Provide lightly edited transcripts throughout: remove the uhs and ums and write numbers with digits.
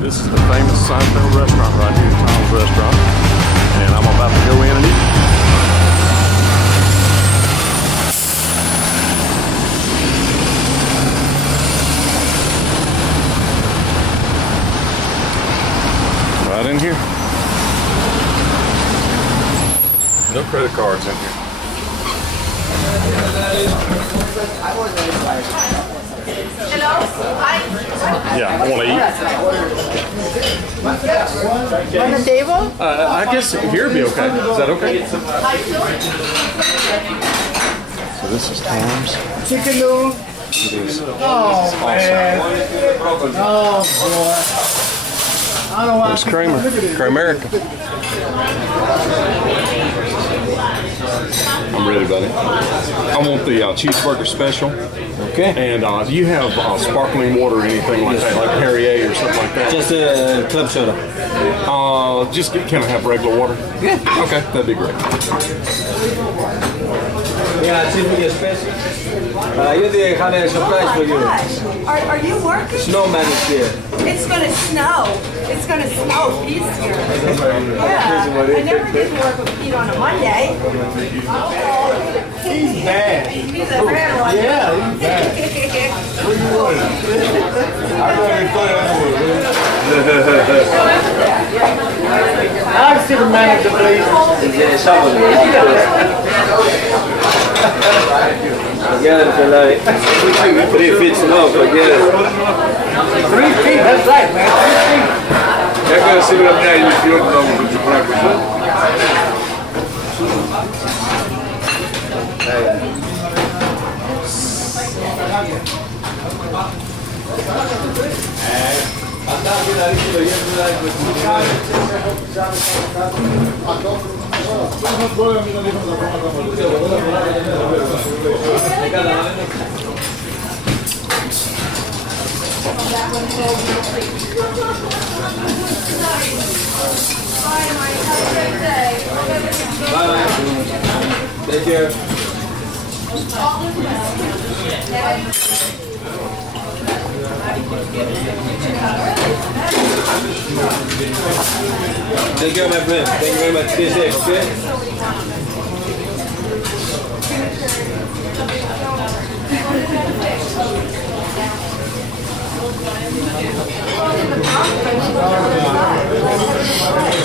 This is the famous Seinfeld restaurant right here, Tom's Restaurant, and I'm about to go in and eat. Right in here. No credit cards in here. Yeah, I want to eat. On the table? I guess here would be okay. Is that okay? So this is Tom's. Chicken noodle. It is. Oh, man. Oh, boy. I don't know why. There's Kramer. Kramerica. I'm ready, buddy. I want the cheeseburger special. Okay. And do you have sparkling water or anything like that, like Perrier or something like that? Just club soda. Can I have regular water? Yeah. Okay, that'd be great. Yeah, cheeseburger special. You have a surprise for you. Are you working? Snowman is here. It's gonna snow. It's gonna snow. He's here. Yeah. I never get to work with Pete on a Monday. He's bad. He's a bad one. Yeah, he's bad. What do you want? I'm going to play I'll see the manager, please. Forget it, like 3 feet snow, forget it. 3 feet, that's right, man. 3 feet. Я когда себе равняю, не пьет, но уже практически. Take care. Take care, my friend. Thank you very much. Stay safe, okay?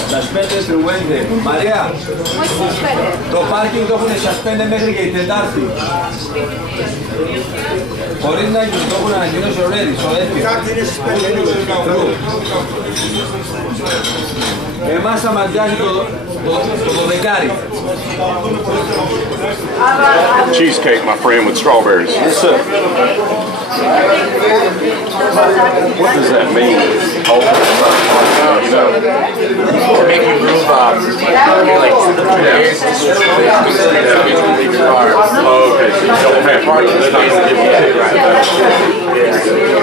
Suspended through Wednesday. Maria, το πάρκινγκ το έχουν suspended μέχρι και η Τετάρτη. Χωρίς να το έχουν ανακοινώσει already, so έφυγε. Εμάς θα μαντιάζει το δεκάρι. Cheesecake, my friend, with strawberries. Yes, sir. What does that mean? Oh, you know, make you move like oh, okay, so you don't have parking. They're not going to give you a ticket right now.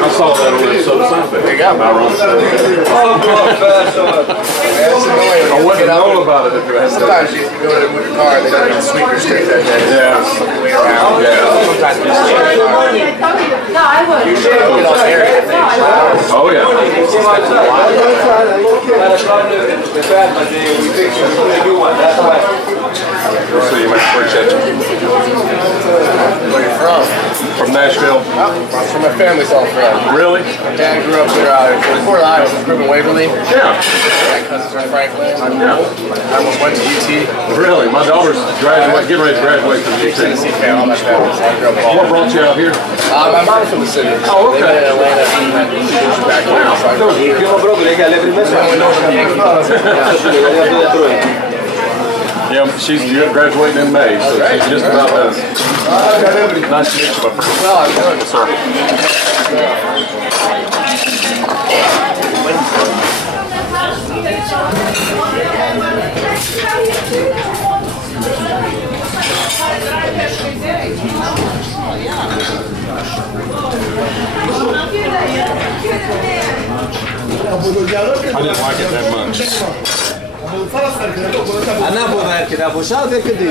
I saw that on episode of Seinfeld. They got my run. I wouldn't know about it if you had Sometimes you go to move your car, they don't even sweep your street that day. Yeah. Way around. Yeah. Sometimes you just change your car. No, I wouldn't. You should get all the area things. Oh, yeah. So you make free chicken. Where you from? From Nashville. From my family's all from. Really? My dad grew up there in Fort Iowa, grew up in Waverly. Yeah. My cousins are in Franklin. Yeah. I almost went to UT. Really? My daughter's getting ready to graduate from UT. Tennessee fan, all my family. So I grew up all What brought you out here? my mom's from the city. Oh, okay. They lived in Atlanta and moved back home. So I grew up here. Yeah, she's graduating in May, so she's just about done. Nice to meet you, my friend. Well, I'm doing Sir. I didn't like it that much. Ανάποδα έρχεται, από south έρχεται.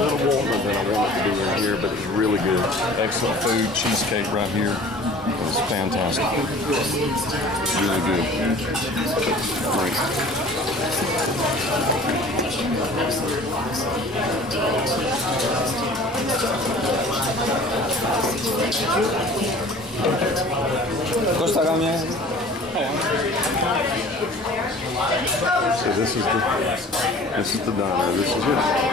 little warmer than I want it to be in here, but it's really good. Excellent food, cheesecake right here. It's fantastic. Really good. Costa kami. So this is the diner. This is it.